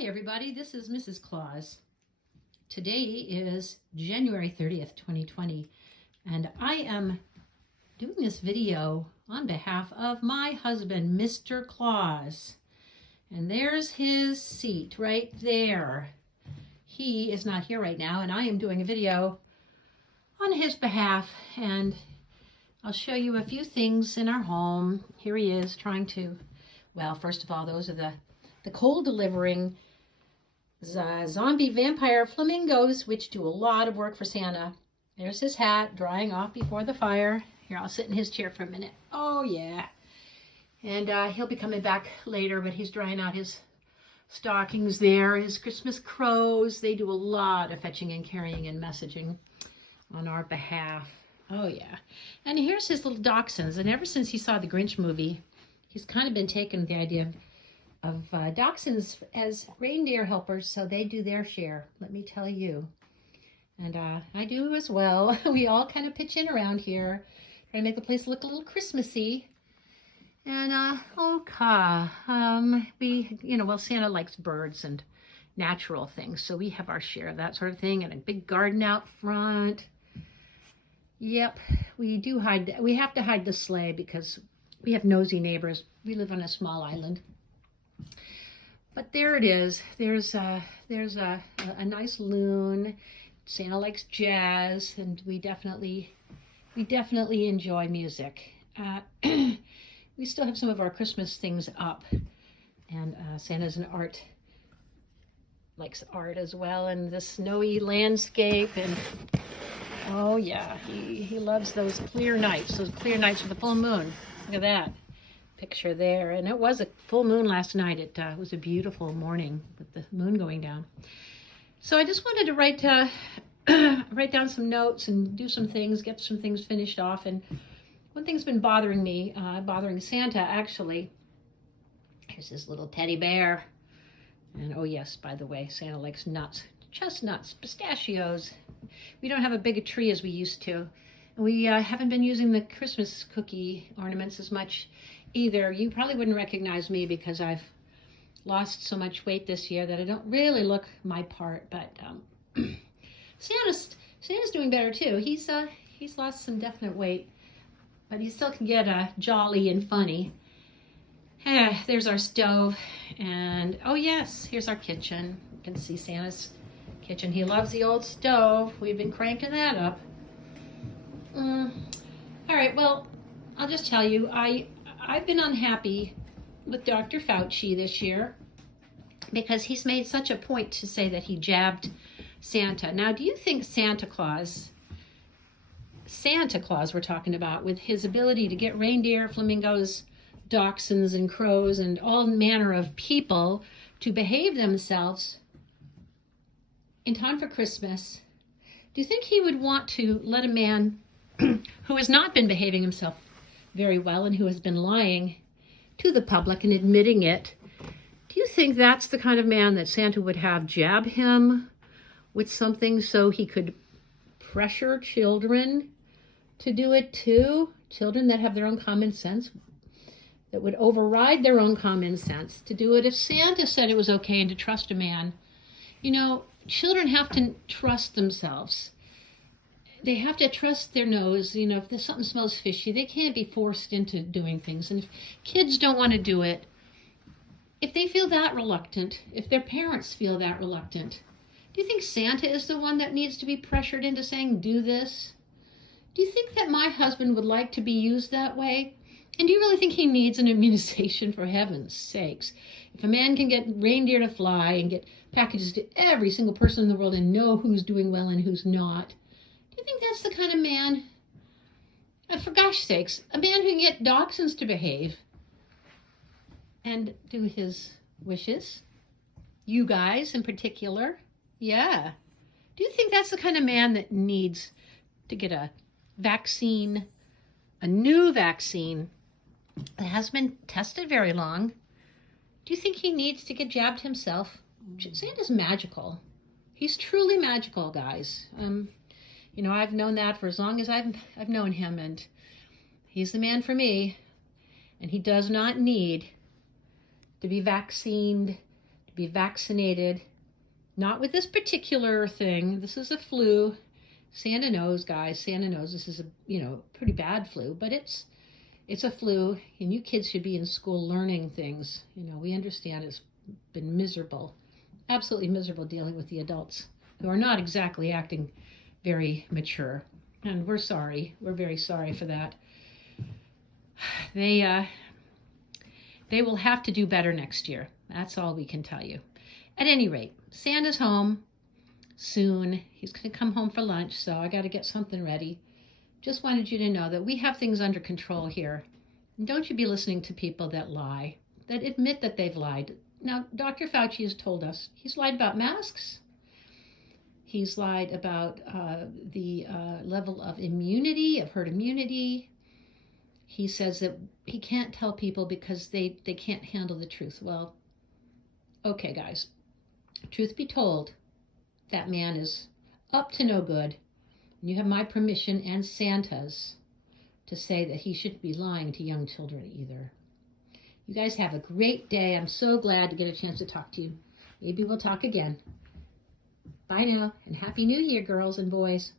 Hi everybody, this is Mrs. Claus. Today is January 30th, 2020, and I am doing this video on behalf of my husband, Mr. Claus. And there's his seat right there. He is not here right now, and I am doing a video on his behalf, and I'll show you a few things in our home. Here he is trying to, well, first of all, those are the cold delivering zombie vampire flamingos, which do a lot of work for Santa. There's his hat drying off before the fire. Here, I'll sit in his chair for a minute. Oh yeah. And he'll be coming back later, but he's drying out his stockings there. His Christmas crows, they do a lot of fetching and carrying and messaging on our behalf. Oh yeah. And here's his little dachshunds. And ever since he saw the Grinch movie, he's kind of been taken with the idea of dachshunds as reindeer helpers, so they do their share, let me tell you. And I do as well. We all kind of pitch in around here, try to make the place look a little Christmassy. And well, Santa likes birds and natural things, so we have our share of that sort of thing, and a big garden out front. Yep, we have to hide the sleigh because we have nosy neighbors. We live on a small island. But there it is. There's a nice loon. Santa likes jazz, and we definitely enjoy music. We still have some of our Christmas things up, and Santa's likes art as well, and the snowy landscape, and oh yeah, he loves those clear nights with the full moon. Look at that picture there, and it was a full moon last night. It was a beautiful morning with the moon going down. So I just wanted to write down some notes and do some things, get some things finished off. And one thing's been bothering me, bothering Santa actually. Here's his little teddy bear, and oh yes, by the way, Santa likes nuts, chestnuts, pistachios. We don't have a big tree as we used to. We haven't been using the Christmas cookie ornaments as much either. You probably wouldn't recognize me because I've lost so much weight this year that I don't really look my part. But Santa's doing better too. He's lost some definite weight, but he still can get jolly and funny. There's our stove, and oh yes, here's our kitchen. You can see Santa's kitchen. He loves the old stove. We've been cranking that up. All right, well, I'll just tell you, I've been unhappy with Dr. Fauci this year because he's made such a point to say that he jabbed Santa. Now, do you think Santa Claus we're talking about, with his ability to get reindeer, flamingos, dachshunds, and crows, and all manner of people to behave themselves in time for Christmas, do you think he would want to let a man who has not been behaving himself very well and who has been lying to the public and admitting it, do you think that's the kind of man that Santa would have jab him with something so he could pressure children to do it too? Children that have their own common sense, that would override their own common sense to do it. If Santa said it was okay and to trust a man, you know, children have to trust themselves. They have to trust their nose. You know, if something smells fishy, they can't be forced into doing things. And if kids don't want to do it, if they feel that reluctant, if their parents feel that reluctant, do you think Santa is the one that needs to be pressured into saying, do this? Do you think that my husband would like to be used that way? And do you really think he needs an immunization, for heaven's sakes? If a man can get reindeer to fly and get packages to every single person in the world and know who's doing well and who's not, do you think that's the kind of man? For gosh sakes, a man who can get dachshunds to behave and do his wishes. You guys in particular. Yeah. Do you think that's the kind of man that needs to get a vaccine, a new vaccine that hasn't been tested very long? Do you think he needs to get jabbed himself? Santa's magical. He's truly magical, guys. You know, I've known that for as long as I've known him, and he's the man for me. And he does not need to be vaccinated, to be vaccinated. Not with this particular thing. This is a flu. Santa knows, guys. Santa knows this is a, pretty bad flu, but it's a flu, and you kids should be in school learning things. We understand it's been miserable, absolutely miserable dealing with the adults who are not exactly acting very mature. And we're sorry. We're very sorry for that. They will have to do better next year. That's all we can tell you. At any rate, Santa's home soon. He's going to come home for lunch, so I got to get something ready. Just wanted you to know that we have things under control here. And don't you be listening to people that lie, that admit that they've lied. Now, Dr. Fauci has told us he's lied about masks. He's lied about the level of immunity, of herd immunity. He says that he can't tell people because they can't handle the truth. Well, okay, guys. Truth be told, that man is up to no good. You have my permission and Santa's to say that he shouldn't be lying to young children either. You guys have a great day. I'm so glad to get a chance to talk to you. Maybe we'll talk again. Bye now, and Happy New Year, girls and boys.